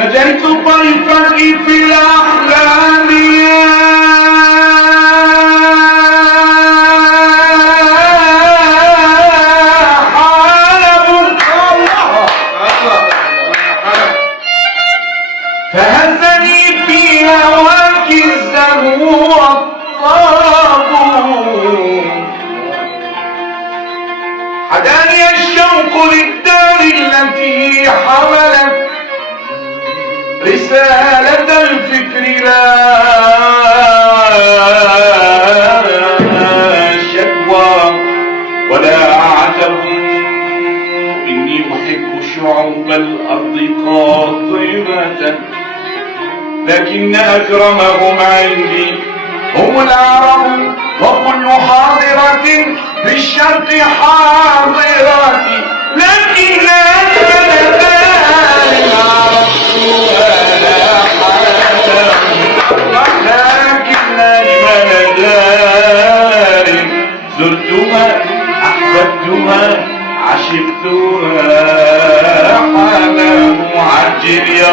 نجيت طيفك في الأحلام فهزني في هواك الزهو والطاب حداني الشوق للدار التي حملت رسالة الفكر لا شكوى ولا عتب إني أحب شعوب الأرض قاطبة لكن أكرمهم عندي هم العرب وكل حاضرة في الشرق حاضرة لكن أكرمهم لكن أجمل دار زرتها أحببتها عشقتها حنان عجل يا